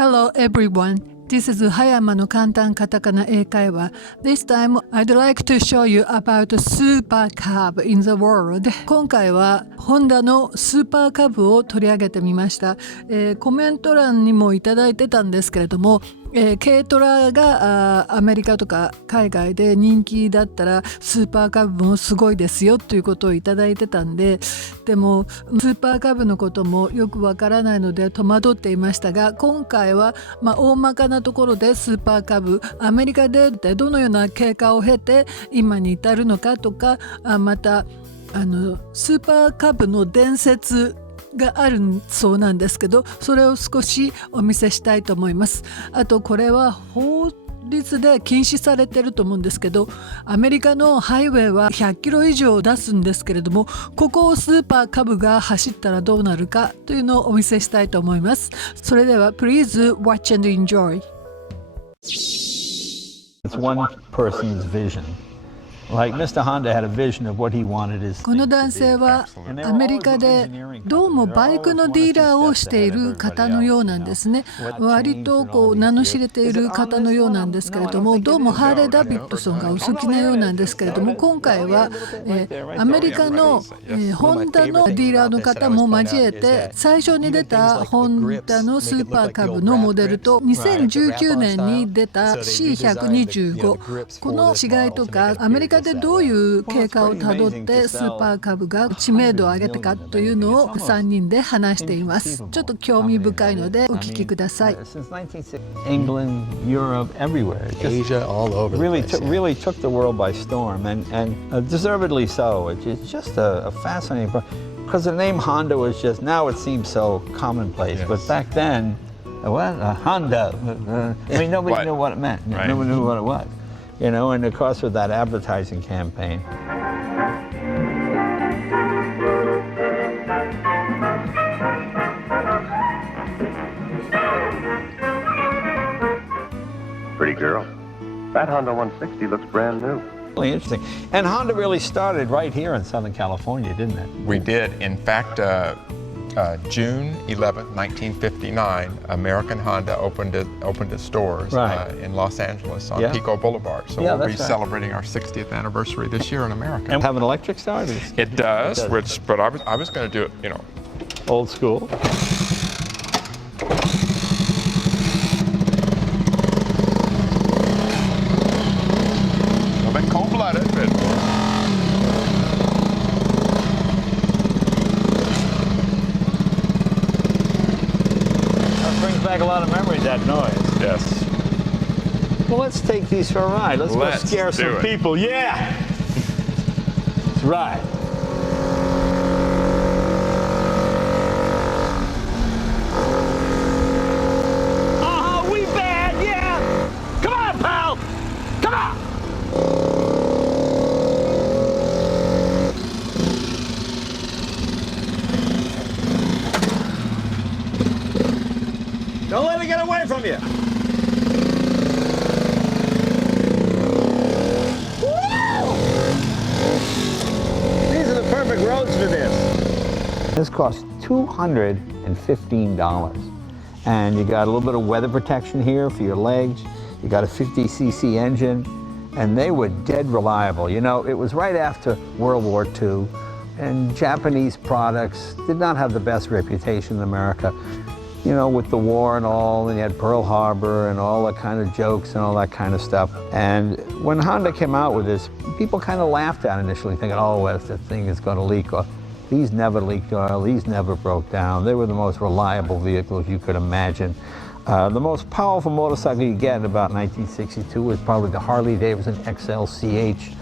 Hello everyone. This is 葉山の簡単カタカナ英会話。This time I'd like to show you about Super Cab in the world. 今回はホンダのスーパーカブを取り上げてみました。コメント欄にもいただいてたんですけれども、軽トラがアメリカとか海外で人気だったらスーパーカブもすごいですよということをいただいてたんで、でもスーパーカブのこともよくわからないので戸惑っていましたが、今回は大まかなところでスーパーカブアメリカでどのような経過を経て今に至るのかとか、またスーパーカブの伝説があるそうなんですけど、それを少しお見せしたいと思います。あとこれは法律で禁止されてると思うんですけど、アメリカのハイウェイは100キロ以上出すんですけれども、ここをスーパーカブが走ったらどうなるかというのをお見せしたいと思います。それでは Please watch and enjoy. It's one person's vision.Like Mr. Honda had a vision of what he wanted his この男性はアメリカでどうもバイクのディーラーをしている方のようなんですね。割と名の知れている方のようなんですけれども、どうもハーレー・ダビッドソンがお好きなようなんですけれども、今回はアメリカのホンダのディーラーの方も交えて、最初に出たホンダのスーパーカブのモデルと2019年に出た C125、 この違いとかアメリカでどういう経過をたどってスーパーカブが知名度を上げたかというのを3人で話しています。ちょっと興味深いのでお聞きください。England, Europe, everywhere. Asia, all over. Really took the world by storm, and deservedly so. It's just a fascinating because the name Honda was just now it seems so commonplace, but back then, what Honda? I mean, nobody knew what it meant. Nobody knew what it was.You know, and of course with that advertising campaign. Pretty girl. That Honda 160 looks brand new. Really interesting. And Honda really started right here in Southern California, didn't it? We did. In fact, June 11th, 1959, American Honda opened its doors in Los Angeles on Pico Boulevard. So we'll be celebrating our 60th anniversary this year in America. And have an electric start? It does, but I was going to do it, you know, old school. A bit cold-blooded, but. Back a lot of memories, that noise. Yes. Well, let's take these for a ride. Let's go scare some people. Yeah. Let's ride. We bad, yeah. Come on, pal. Come on. Don't let it get away from you. Woo! These are the perfect roads for this. This costs $215. And you got a little bit of weather protection here for your legs. You got a 50cc engine. And they were dead reliable. You know, it was right after World War II. And Japanese products did not have the best reputation in America.You know, with the war and all, and you had Pearl Harbor and all that kind of jokes and all that kind of stuff. And when Honda came out with this, people kind of laughed at it initially, thinking, oh, well, the thing is going to leak. Or, these never leaked oil, these never broke down. They were the most reliable vehicles you could imagine. The most powerful motorcycle you get in about 1962 was probably the Harley-Davidson XL-CH.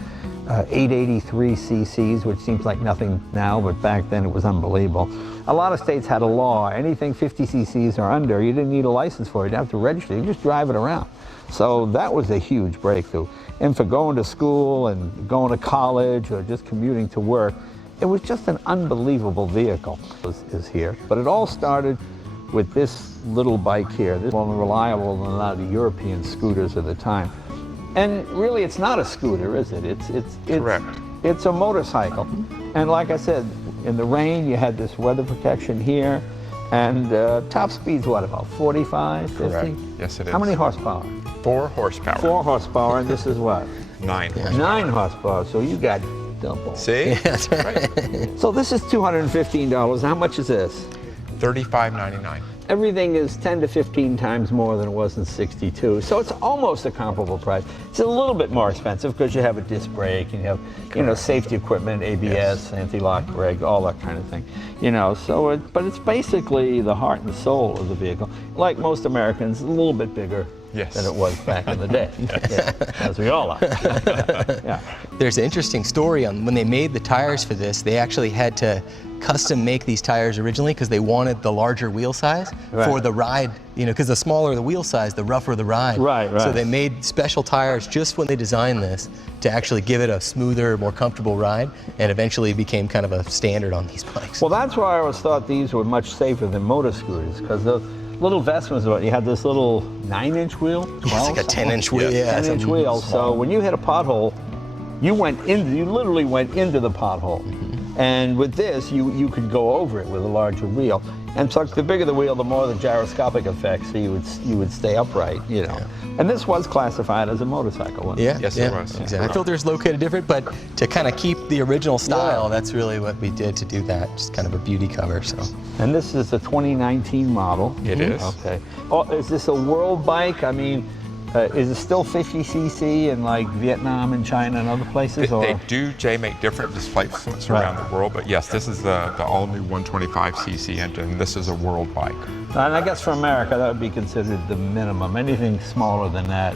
883 cc's, which seems like nothing now, but back then it was unbelievable. A lot of states had a law, anything 50 cc's or under, you didn't need a license for it, you didn't have to register, you just drive it around. So that was a huge breakthrough. And for going to school and going to college or just commuting to work, it was just an unbelievable vehicle is here. But it all started with this little bike here. This is more reliable than a lot of the European scooters of the time.And really, it's not a scooter, is it? It's Correct. It's a motorcycle. And like I said, in the rain, you had this weather protection here, And top speed's what, about 45, 50? Correct. Yes, it is. How many horsepower? 4 horsepower. 4 horsepower, and this is what? 9 horsepower. 9 horsepower, so you got double. See? Yeah, that's right. So this is $215. How much is this? $35.99. Everything is 10 to 15 times more than it was in '62, so it's almost a comparable price. It's a little bit more expensive because you have a disc brake and you have, you know, safety equipment, ABS, anti-lock brake, all that kind of thing. You know, so but it's basically the heart and soul of the vehicle. Like most Americans, a little bit bigger than it was back in the day, as we all are. Yeah. There's an interesting story on when they made the tires for this. They actually had to custom make these tires originally because they wanted the larger wheel size for the ride, you know, because the smaller the wheel size, the rougher the ride. Right. So they made special tires just when they designed this to actually give it a smoother, more comfortable ride, and eventually became kind of a standard on these bikes. Well, that's why I always thought these were much safer than motor scooters, because the little Vespas, you had this little 9-inch wheel. 12, It's like a 10-inch wheel. Yeah, 10-inch wheel. So when you hit a pothole, you literally went into the pothole. And with this, you could go over it with a larger wheel. And so the bigger the wheel, the more the gyroscopic effect, so you would stay upright, you know. And this was classified as a motorcycle, wasn't it? Yes, it was. Exactly. Filters located different, but to kind of keep the original style, that's really what we did to do that. Just kind of a beauty cover. So. And this is a 2019 model. It is. Okay. Oh, is this a world bike? I mean, is it still 50cc in like Vietnam and China and other places? They do, Jay, make different displacements around the world, but yes, this is the all-new 125cc engine. This is a world bike. And I guess for America, that would be considered the minimum. Anything smaller than that,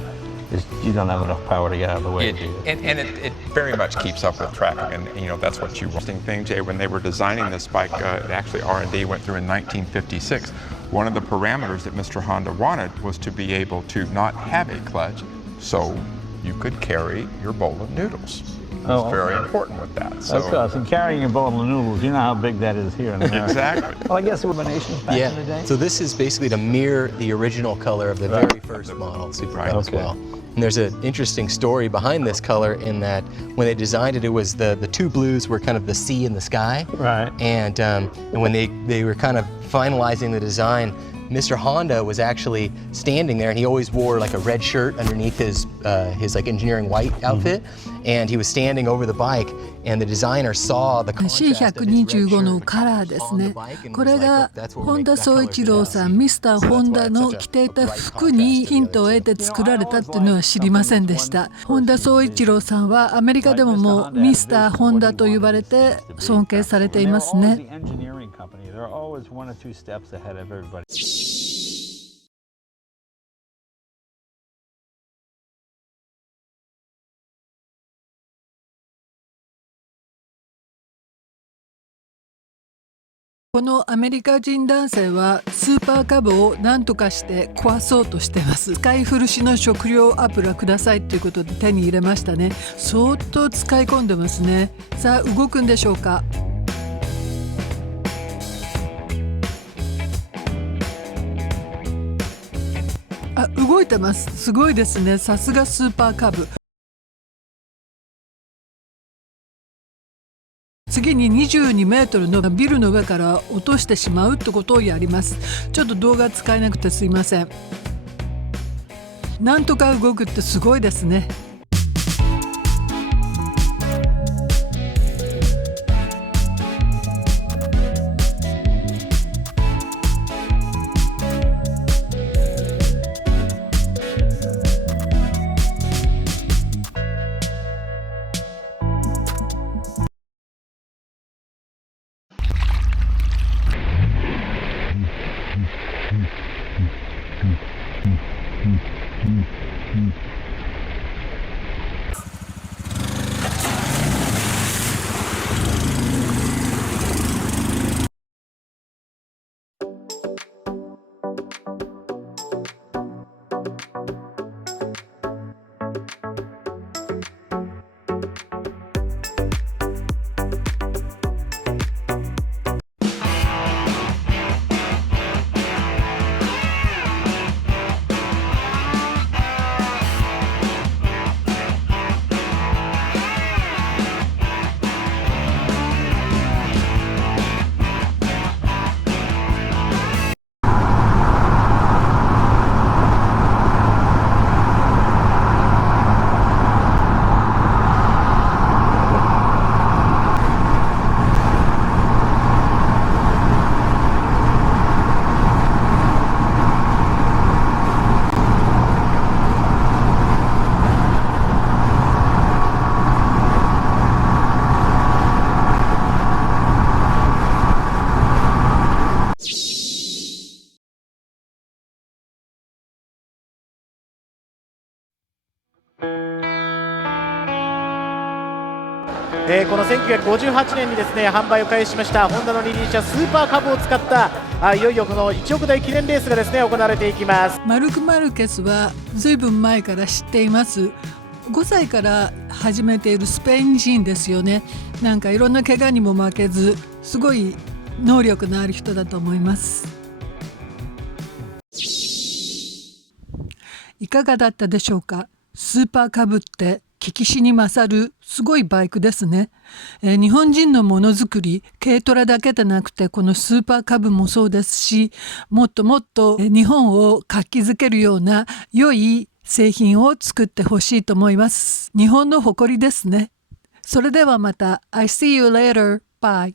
you don't have enough power to get out of the way. It very much keeps up with traffic, and you know that's what you want. Interesting thing, Jay, when they were designing this bike, actually R&D went through in 1956. One of the parameters that Mr. Honda wanted was to be able to not have a clutch, so you could carry your bowl of noodles. It's very important with that. So. That's awesome. Carrying a bowl of noodles, you know how big that is here in America. Exactly. Well, I guess illuminations back in the day. So this is basically to mirror the original color of the very first model, Super Cub as well. And there's an interesting story behind this color in that when they designed it, it was the two blues were kind of the sea and the sky. Right. And when they were kind of finalizing the design, Mr. Honda was actually standing there, and he always wore like a red shirt underneath his like engineering white outfit, and he was standing over the bike, and the designer saw the contrast of his red C125 の shirt カラーですね on the bike and こ was れ like, が "That's what 本 makes 田 that 宗 color 一郎さん stand out." ミスター ホンダの着ていた服にヒントを得て作られたっていうのは知りませんでした本田宗一郎さんはアメリカでももうミスターホンダと呼ばれて尊敬されていますね They're always 1 or 2 steps ahead of everybody. このアメリカ人男性はスーパーカブを何とかして壊そうとしてます使い古しの食料油くださいということで手に入れましたね相当使い込んでますねさあ動くんでしょうか動いてますすごいですねさすがスーパーカブ次に22メートルのビルの上から落としてしまうってことをやりますちょっと動画使えなくてすいませんなんとか動くってすごいですねこの1958年にですね販売を開始しましたホンダの二輪車スーパーカブを使ったいよいよこの1億台記念レースがですね行われていきます。マルク・マルケスはずいぶん前から知っています。5歳から始めているスペイン人ですよね。なんかいろんな怪我にも負けず、すごい能力のある人だと思います。いかがだったでしょうか。スーパーカブって聞きしに勝るすごいバイクですね。日本人のものづくり、軽トラだけでなくてこのスーパーカブもそうですし、もっともっと日本を活気づけるような良い製品を作ってほしいと思います。日本の誇りですね。それではまた。I see you later. Bye.